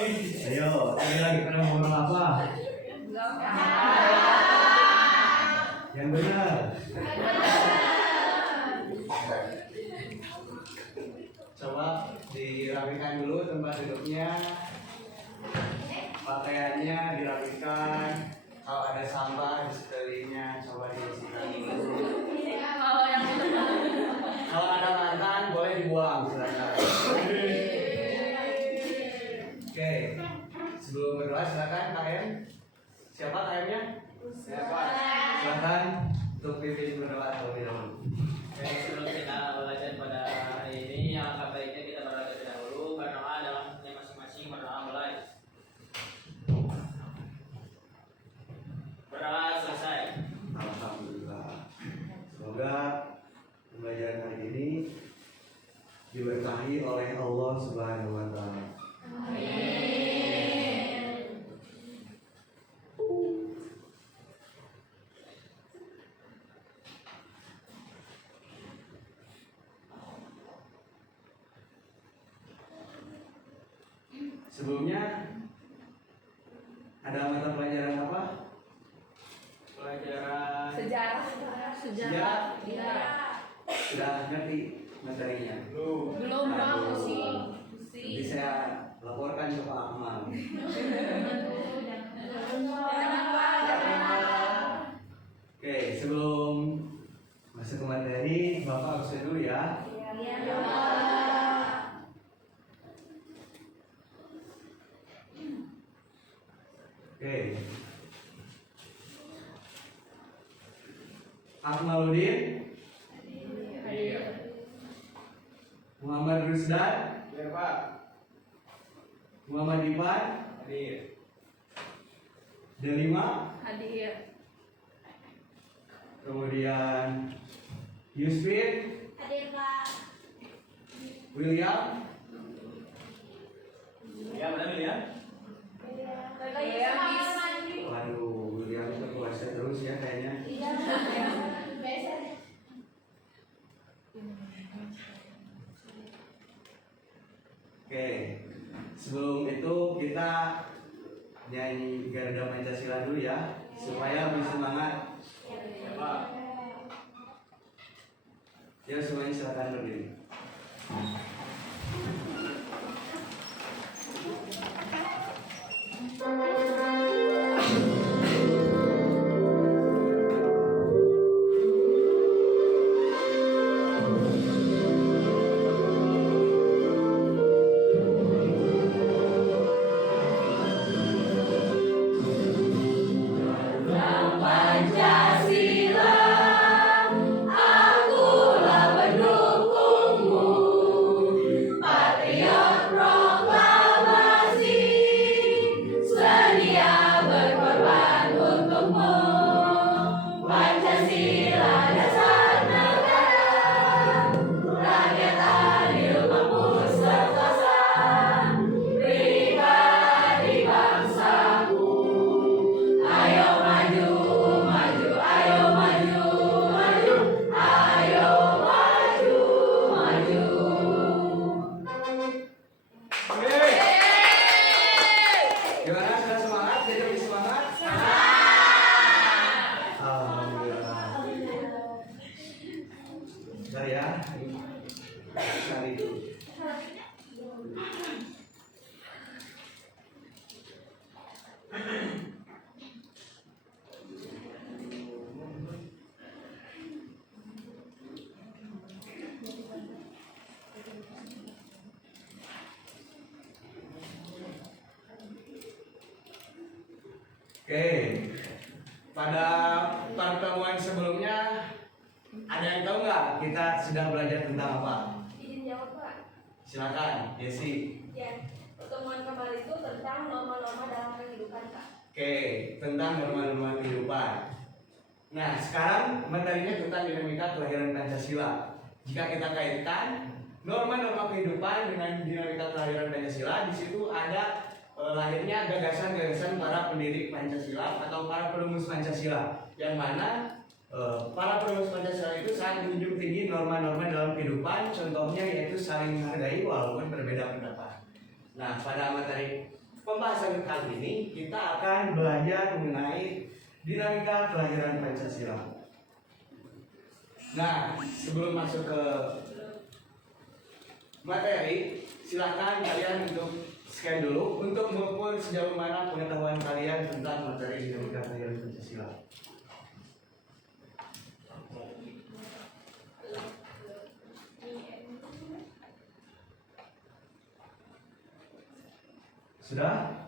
Ayo, ini lagi pada ngomong apa? Yang benar. Coba dirapikan dulu tempat duduknya, pakaiannya dirapikan. Kalau ada sampah di sekelilingnya, coba dibersihkan dulu. Kalau ada mantan, boleh dibuang, silakan. Oke, sebelum berdoa silakan KM. Siapa KM-nya? Siapa? Silakan untuk pimpin berdoa terlebih dahulu. Oke, sebelum kita belajar pada hari ini, yang akan baiknya kita berdoa terlebih dahulu. Berdoa dalam hatinya masing-masing, berdoa mulai. Berdoa selesai. Alhamdulillah. Semoga pembelajaran hari ini diberkahi oleh Allah Subhanahu wa taala. Sebelumnya ada mata pelajaran apa? Pelajaran Sejarah. Iya. Sudah ngerti materinya? Belum Bang, pusing. Nanti saya laporkan ke Pak Akmal. Oke, sebelum masuk ke materi, Bapak harus dulu ya. Oke. Akmaluddin, Muhammad Rusdan, Hadir, Pak. Muhammad Ivan, Hadir. Delima, Hadir. kemudian Yusfin, Hadir, Pak. William, Ya, benar ya? waduh, William itu puasa terus ya kayaknya. Oke, sebelum itu kita nyanyi Garuda Pancasila dulu ya, supaya lebih semangat. Ya, Pak. Ya, semuanya silakan berdiri. Pancasila, akulah pendukungmu, patriot proklamasi, sedia berkorban untukmu. Pancasila dasar negara, rakyat adil makmur sentosa, pribadi bangsaku. Ayo maju, maju, ayo maju, maju, ayo maju, maju. Gimana, sudah semangat? Jadi lebih semangat? Alhamdulillah. Bentar ya. Cari dulu. Oke, pada pertemuan sebelumnya ada yang tahu nggak kita sudah belajar tentang apa? Izin jawab, Pak. Silakan, Desi. Ya, pertemuan kemarin itu tentang norma-norma dalam kehidupan, Pak. Oke, tentang norma-norma kehidupan. Nah, sekarang materinya tentang dinamika kelahiran Pancasila. Jika kita kaitkan norma-norma kehidupan dengan dinamika kelahiran Pancasila, di situ ada lahirnya gagasan-gagasan para pendiri Pancasila atau para perumus Pancasila, yang mana para perumus Pancasila itu sangat menjunjung tinggi norma-norma dalam kehidupan. Contohnya yaitu saling menghargai walaupun berbeda pendapat. Nah, pada materi pembahasan kali ini kita akan belajar mengenai dinamika pelajaran Pancasila. Nah, sebelum masuk ke materi, silakan kalian untuk scan dulu untuk mengukur sejauh mana pengetahuan kalian tentang materi dinamika pelajaran Pancasila. Sudah?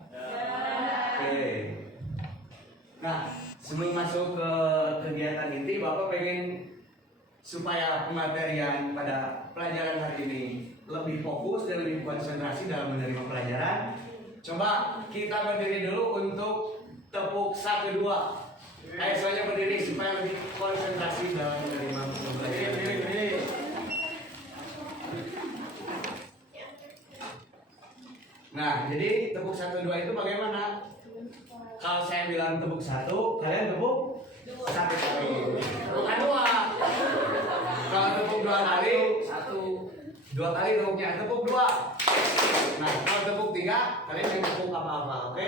Oke. Nah, sebelum masuk ke kegiatan inti, Bapak pengen supaya pematerian pada pelajaran hari ini lebih fokus dan lebih konsentrasi dalam menerima pelajaran. Coba kita berdiri dulu untuk tepuk 1 2. Ayo semuanya berdiri supaya lebih konsentrasi dalam menerima pelajaran. Nah, jadi tepuk 1 2 itu bagaimana? Kalau saya bilang tepuk 1, kalian tepuk 1 kali. Bukan 2. Kalau tepuk 2 kali, 2 kali tepuknya, tepuk 2. Nah, kalau tepuk 3, kalian jangan tepuk apa-apa, oke?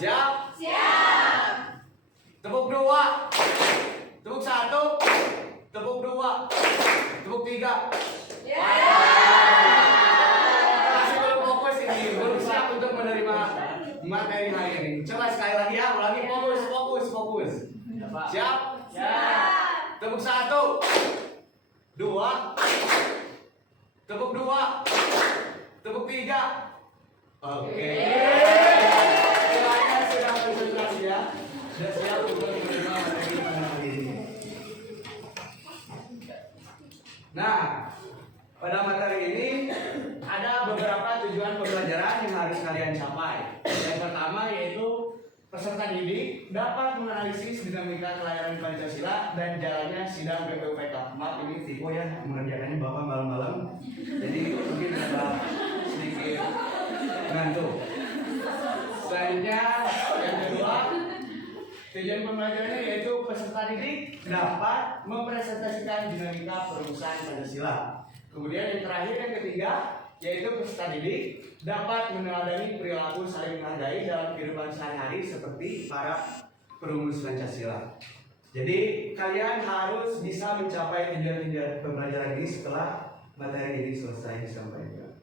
Siap? Siap. Tepuk 2. Tepuk 1. Tepuk 2. Tepuk 3. Masih belum fokus ini, belum siap untuk menerima materi hari ini. Coba sekali lagi ya, ulangi, fokus. Siap? Siap. Tepuk 1, 2, tepuk 2, tepuk 3. Oke. Semuanya sudah konsentrasi ya. Sudah siap untuk menerima materi pada hari ini. Nah, pada materi ini ada beberapa tujuan pembelajaran yang harus kalian capai. Yang pertama yaitu peserta didik dapat menganalisis dinamika kelahiran Pancasila dan jalannya sidang BPUPK. Maaf ini Tiko ya, mengerjakannya Bapak malam-malam, jadi mungkin ada sedikit ngantuk. Selanjutnya yang kedua, tujuan pembelajarannya yaitu peserta didik dapat mempresentasikan dinamika perumusan Pancasila. Kemudian yang terakhir, yang ketiga, yaitu peserta didik dapat meneladani perilaku saling menghargai dalam kehidupan sehari-hari seperti para perumus Pancasila. Jadi kalian harus bisa mencapai tujuan-tujuan pembelajaran ini setelah materi ini selesai disampaikan.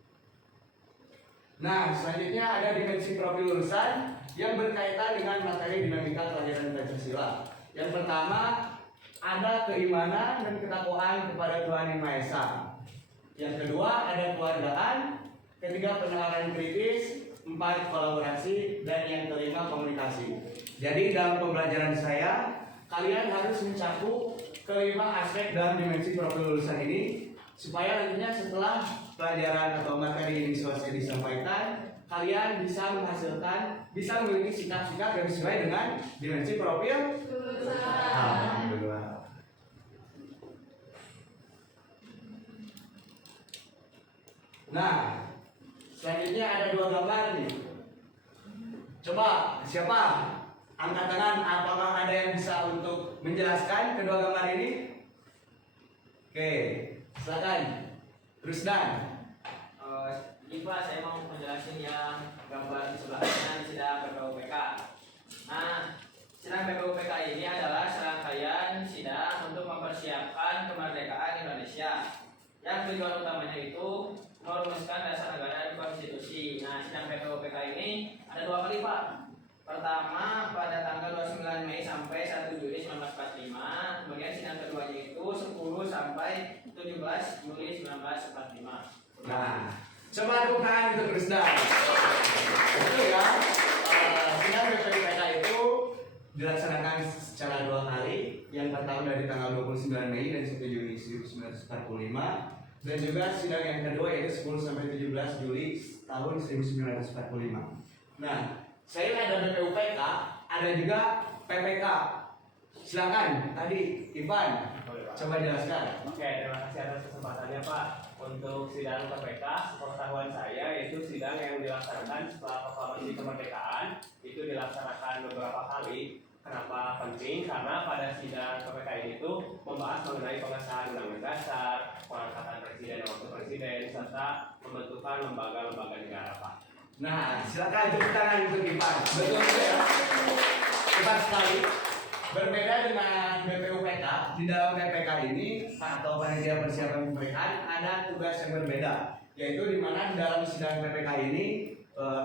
Nah, selanjutnya ada dimensi profil lulusan yang berkaitan dengan materi dinamika pelajaran Pancasila. Yang pertama, ada keimanan dan ketakwaan kepada Tuhan Yang Maha Esa. Yang kedua, ada keluargaan. Ketiga, penalaran kritis. 4, kolaborasi. Dan yang kelima, komunikasi. Jadi dalam pembelajaran saya, kalian harus mencakup kelima aspek dalam dimensi profil lulusan ini, supaya nantinya setelah pelajaran atau materi ini selesai disampaikan, kalian bisa menghasilkan, bisa memiliki sikap-sikap yang sesuai dengan dimensi profil lulusan. Alhamdulillah. Nah, selanjutnya ada 2 gambar nih. Coba siapa? Angkat tangan, apakah ada yang bisa untuk menjelaskan kedua gambar ini? Oke, silakan. Rusdan. Ini Pak, saya mau menjelaskan yang gambar di sebelahnya di sidang BPUPK. Nah, sidang BPUPK ini adalah serangkaian sidang untuk mempersiapkan kemerdekaan Indonesia. Yang tujuan utamanya itu merumuskan dasar negara dan konstitusi. Nah, sidang BPUPK ini ada 2 kali Pak. Pertama pada tanggal 29 Mei sampai 1 Juli 1945. Kemudian sidang keduanya itu 10 sampai 17 Juli 1945. Nah, coba tepuk tangan untuk Rusdan. Itu ya, sidang BPUPK itu dilaksanakan secara 2 kali. Yang pertama dari tanggal 29 Mei dan 1 Juli 1945. Dan juga sidang yang kedua yaitu 10 sampai 17 Juli tahun 1945. Nah, saya ada BPUPK, ada juga PPK. Silakan, tadi Ivan, coba jelaskan. Oke, terima kasih atas kesempatannya Pak. Untuk sidang PPK, sepengetahuan saya itu sidang yang dilaksanakan setelah proklamasi kemerdekaan. Itu dilaksanakan beberapa kali. Kenapa penting? Karena pada sidang PPK ini tuh membahas mengenai pengesahan undang-undang dasar, pengangkatan presiden dan wakil presiden, serta pembentukan lembaga-lembaga negara Pak. Nah, silakan tepuk tangan untuk Ipan. Betul ya? Cepat sekali. Berbeda dengan BPUPK, di dalam PPK ini atau panitia persiapan pemerintahan ada tugas yang berbeda, yaitu di mana di dalam sidang PPK ini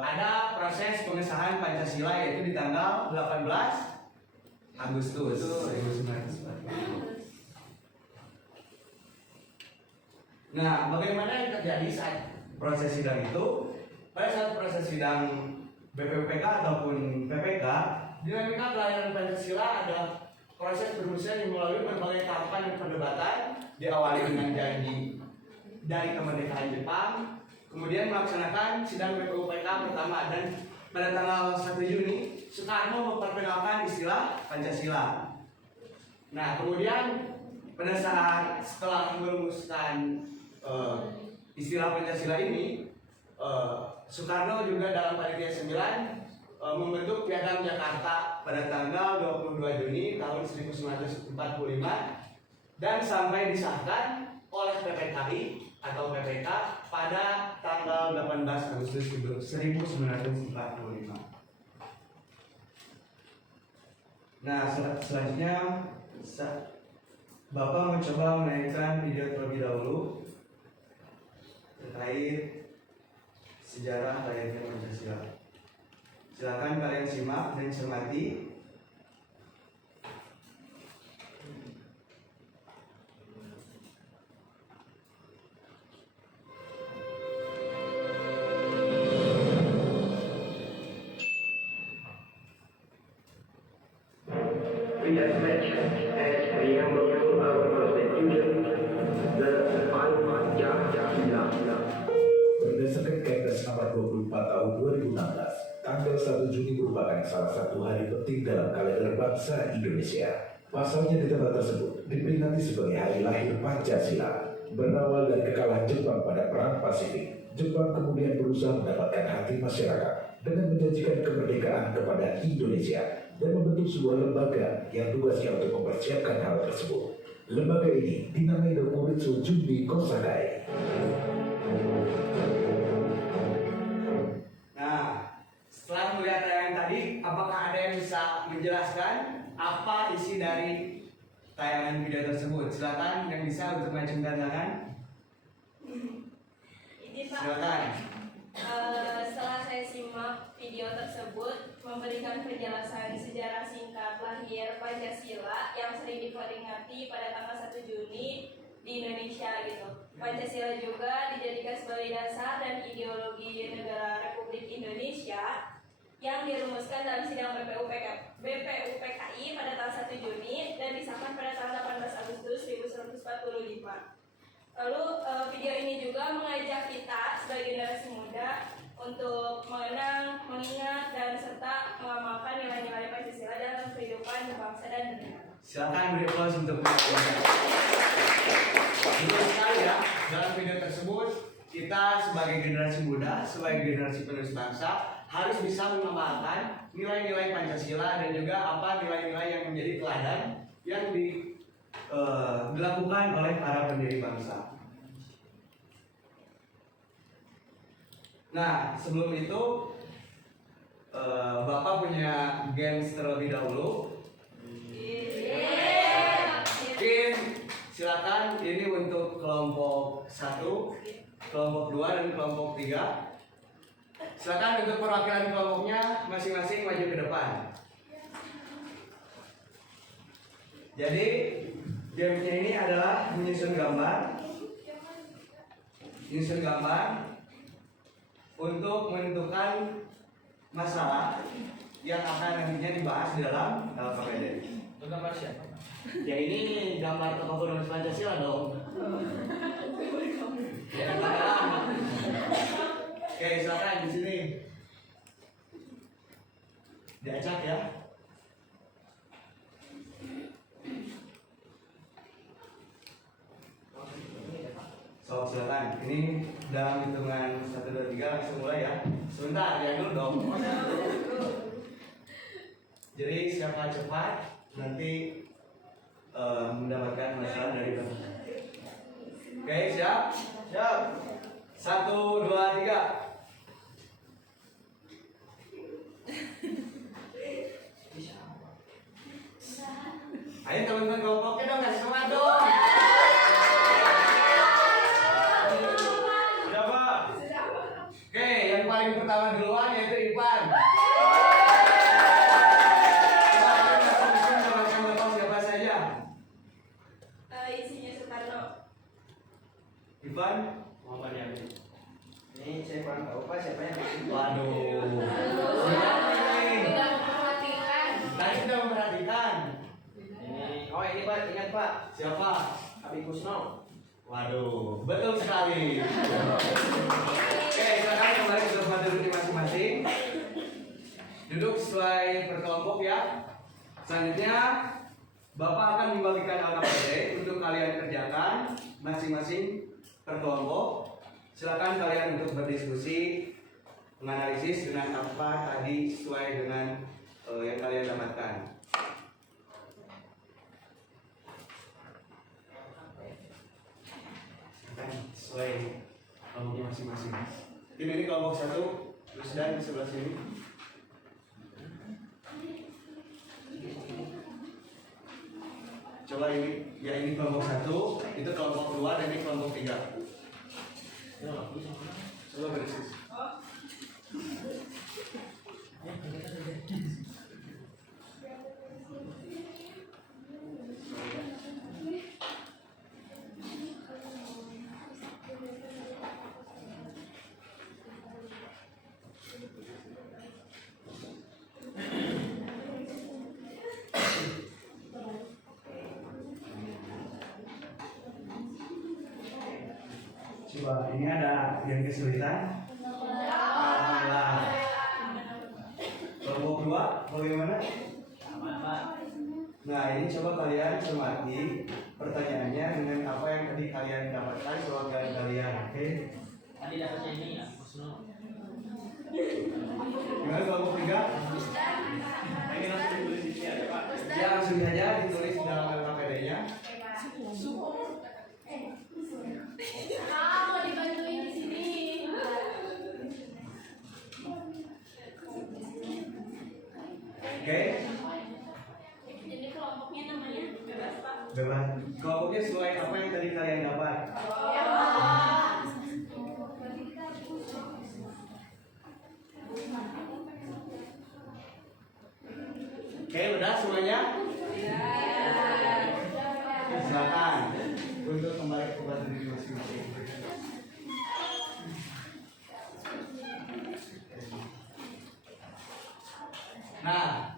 ada proses pengesahan Pancasila yaitu di tanggal 18 Agustus 1945. Nah, bagaimana yang terjadi saat proses sidang itu? Pada saat proses sidang BPUPK ataupun PPK, dinamika kelahiran Pancasila ada proses berusaha yang melalui berbagai tahapan dan perdebatan, diawali dengan janji dari kemerdekaan Jepang, kemudian melaksanakan sidang BPUPK pertama, dan pada tanggal 1 Juni Soekarno memperkenalkan istilah Pancasila. Nah, kemudian pada saat setelah merumuskan istilah Pancasila ini, Soekarno juga dalam panitia 9 membentuk Piagam Jakarta pada tanggal 22 Juni tahun 1945 dan sampai disahkan oleh PPKI atau PPK pada tanggal 18 Agustus 1945. Nah, selanjutnya Bapak mencoba menaikkan video terlebih dahulu terkait sejarah lahirnya Pancasila. Silakan kalian simak dan cermati. We have met as preamble to our Constitution, the Pancasila. Berdasarkan Kepres nomor 24 tahun 2016, tanggal 1 Juni merupakan salah satu hari penting dalam kalender bangsa Indonesia. Pasalnya di tanggal tersebut diperingati sebagai hari lahir Pancasila. Berawal dari kekalahan Jepang pada Perang Pasifik, Jepang kemudian berusaha mendapatkan hati masyarakat dengan menjanjikan kemerdekaan kepada Indonesia dan membentuk sebuah lembaga yang tugasnya untuk mempersiapkan hal tersebut. Lembaga ini dinamai Dokuritsu Junbi Kosakai. Nah, setelah melihat tayangan tadi, apakah ada yang bisa menjelaskan apa isi dari tayangan video tersebut? Silakan yang bisa untuk mengacungkan tangan. Ini Pak. Silakan. Setelah saya simak video tersebut memberikan penjelasan sejarah singkat lahir Pancasila yang sering diperingati pada tanggal 1 Juni di Indonesia gitu. Pancasila juga dijadikan sebagai dasar dan ideologi negara Republik Indonesia yang dirumuskan dalam sidang BPUPKI pada tanggal 1 Juni dan disahkan pada tanggal 18 Agustus 1945. Lalu video ini juga mengajak kita sebagai generasi muda untuk mengenang, mengingat, dan serta mengamalkan nilai-nilai Pancasila dalam kehidupan bangsa dan negara. Silakan beri aplaus untuk video. Betul sekali ya, dalam video tersebut kita sebagai generasi muda, sebagai generasi penerus bangsa harus bisa mengamalkan nilai-nilai Pancasila dan juga apa nilai-nilai yang menjadi teladan yang dilakukan oleh para pendiri bangsa. Nah, sebelum itu Bapak punya games terlebih dahulu. Mungkin silakan ini untuk kelompok 1, kelompok 2 dan kelompok 3. Silakan untuk perwakilan kelompoknya masing-masing maju ke depan. Jadi gamenya ini adalah menyusun gambar untuk menentukan masalah yang akan nantinya dibahas di dalam LKPD. Itu gambar siapa? Ya ini gambar tokoh penerus Pancasila dong. Ya, oke, silakan di sini. Diajak ya. So, silakan. Ini dalam hitungan 1, 2, 3 langsung mulai ya. Sebentar, ya dulu dong. Jadi siapa cepat nanti mendapatkan masalah dari Bapak. Oke, siap? Siap. 1, 2, 3. Ayo teman-teman kelompoknya dong, kasih semangat dong. Sudah Pak. Oke, yang paling pertama duluan yaitu Ivan. Coba kalian langsung menjelaskan Bapak siapa saja. Isinya Soekarno. Ivan. Muhammad Yamin. Ini saya kurang tahu Pak siapa yang Waduh. Siapa ini? Tidak memperhatikan. Tadi sudah memperhatikan. ini. Oh ini Pak, ingat Pak. Siapa? Abi Kusno. Waduh, betul sekali. Oke, silakan kembali ke tempat duduknya masing-masing. Duduk sesuai berkelompok ya. Selanjutnya, Bapak akan membagikan LKPD untuk kalian kerjakan masing-masing per kelompok. Silakan kalian untuk berdiskusi, menganalisis dengan apa tadi sesuai dengan yang kalian dapatkan. Sesuai kelompoknya masing-masing. Ini kelompok 1, terus dan di sebelah sini. Coba ini, ya ini kelompok 1, itu kelompok 2 dan ini kelompok 3. Coba berdiskusi. Coba ini ada yang kesulitan. Alhamdulillah. Kelompok 2 bagaimana? Aman Pak. Nah ini coba kalian cermati pertanyaannya dengan apa yang tadi kalian dapatkan jawaban kalian, oke? Tadi dapatnya ini ya Kusno. Gimana kelompok 3? Ini langsung ditulis di sini aja Pak. Ya langsung saja ditulis dalam LKPD-nya. Mau dibantuin di sini. Oke? Jadi kelompoknya namanya bebas Pak. Bebas. Kelompoknya sesuai apa yang tadi kalian dapat. Oke, udah semuanya? Silakan untuk kembali ke tempat duduk masing-masing. Nah,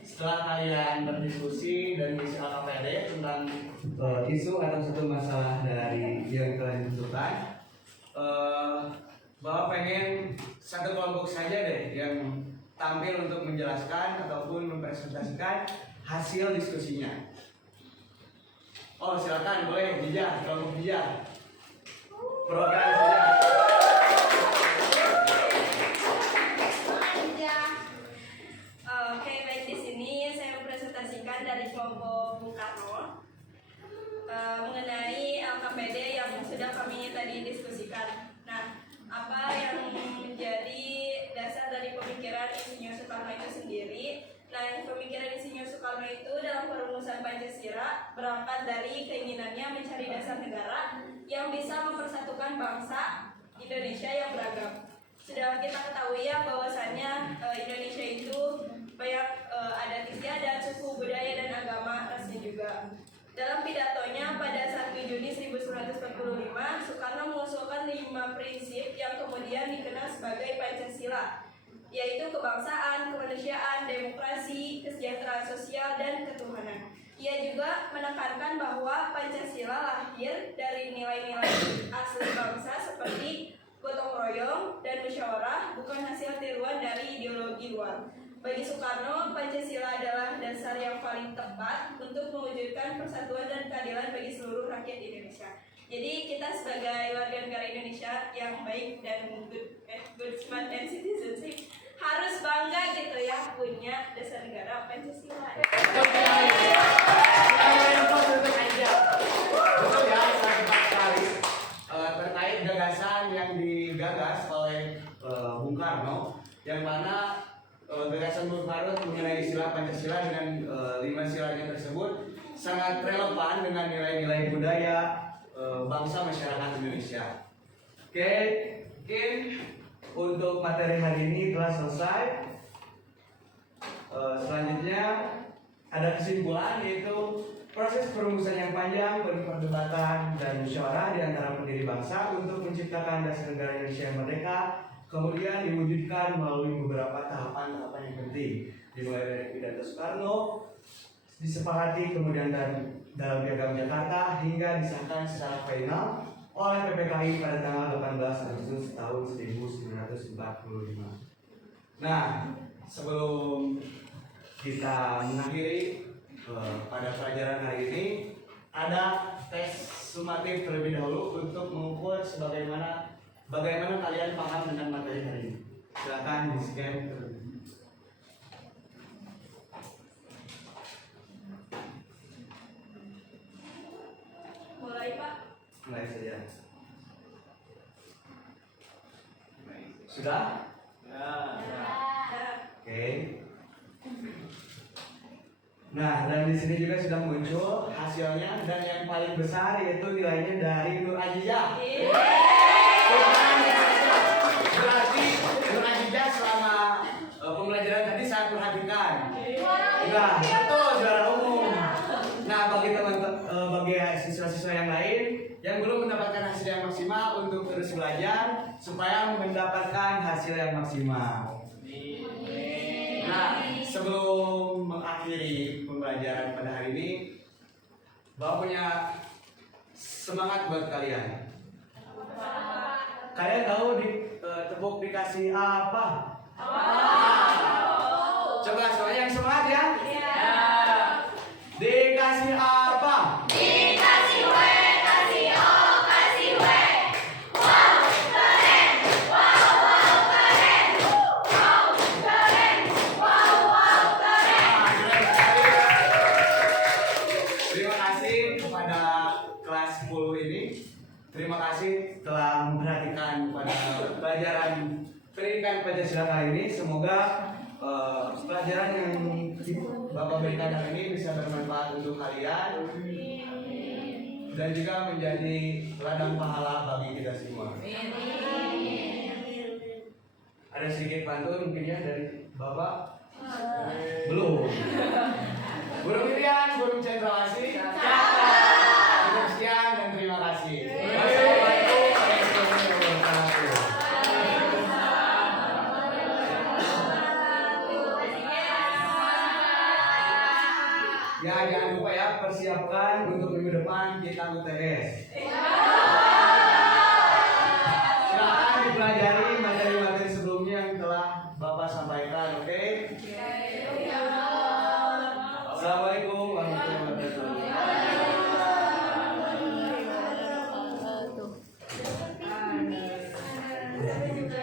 setelah kalian berdiskusi dan mengisi LKPD tentang isu atau satu masalah dari yang kalian tentukan, Bapak pengen satu kelompok saja deh yang tampil untuk menjelaskan ataupun mempresentasikan hasil diskusinya. Oh silakan boleh Bija, kelompok Bija. Program saja. Oke, baik, di sini saya mempresentasikan dari kelompok Bung Karno mengenai LKPD yang sudah kami tadi diskusikan. Nah, apa yang menjadi dasar dari pemikiran Insinyur Soekarno itu sendiri? Nah, pemikiran Insinyur Soekarno itu dalam perumusan Pancasila berangkat dari keinginannya mencari dasar negara yang bisa mempersatukan bangsa Indonesia yang beragam. Sudah kita ketahui ya bahwasannya Indonesia itu banyak adat istiadat, suku, budaya, dan agama resmi juga. Dalam pidatonya pada 1 Juni 1945, Soekarno mengusulkan 5 prinsip yang kemudian dikenal sebagai Pancasila, yaitu kebangsaan, kemanusiaan, demokrasi, kesejahteraan sosial, dan ketuhanan. Ia juga menekankan bahwa Pancasila lahir dari nilai-nilai asli bangsa seperti gotong royong dan musyawarah, bukan hasil tiruan dari ideologi luar. Bagi Soekarno, Pancasila adalah dasar yang paling tepat untuk mewujudkan persatuan dan keadilan bagi seluruh rakyat Indonesia. Jadi kita sebagai warga negara Indonesia yang baik dan good smart and citizenship harus bangga gitu ya punya dasar negara Pancasila. Betul ya, saya tepat sekali. Terkait gagasan yang digagas oleh Bung Karno, yang mana gagasan Bung Karno mengenai sila Pancasila dengan 5 silanya tersebut sangat relevan dengan nilai-nilai budaya bangsa masyarakat Indonesia. Oke, mungkin untuk materi hari ini telah selesai. Selanjutnya ada kesimpulan, yaitu proses perumusan yang panjang, penuh perdebatan dan musyawarah di antara pendiri bangsa untuk menciptakan dasar negara Indonesia yang merdeka, kemudian diwujudkan melalui beberapa tahapan-tahapan yang penting, dimulai dari pidato Soekarno, disepakati kemudian dalam Piagam Jakarta hingga disahkan secara final oleh PPKI pada tanggal 18 Agustus tahun 1945. Nah, sebelum kita mengakhiri pada pelajaran hari ini, ada tes sumatif terlebih dahulu untuk mengukur bagaimana kalian paham dengan materi hari ini. Silakan di-scan terlebih. Mulai Pak. Mulai saja. Sudah? Oke. Nah, dan di sini juga sudah muncul hasilnya, dan yang paling besar yaitu nilainya dari Nur Azizah. Berarti Nur Azizah selama pembelajaran tadi sangat perhatikan. Nah, betul saudara umum. Nah, bagi siswa-siswa yang lain yang belum mendapatkan hasil yang maksimal, untuk terus belajar supaya mendapatkan hasil yang maksimal. Nah, sebelum mengakhiri pembelajaran pada hari ini, Bapak punya semangat buat kalian. Kalian tahu tepuk dikasih apa? Coba semuanya yang semangat ya. Dikasih apa? Dikasih W, kasih O, kasih W. Wow, keren. Wow, wow, keren. Wow, keren. Wow, wow, keren. Keren sekali. Terima kasih kepada kelas 10 ini. Terima kasih telah memperhatikan pada pelajaran pendidikan Pancasila kali ini. Semoga pelajaran yang Bapak berikan hari ini bisa bermanfaat untuk kalian dan juga menjadi ladang pahala bagi kita semua. Ada sedikit pantun mungkin ya dari Bapak? Belum. Burung Irian, burung cendrawasih. Cukup sekian dan terima kasih. Wassalamualaikum warahmatullahi wabarakatuh. Ya, jangan lupa ya, persiapkan untuk minggu depan kita UTS.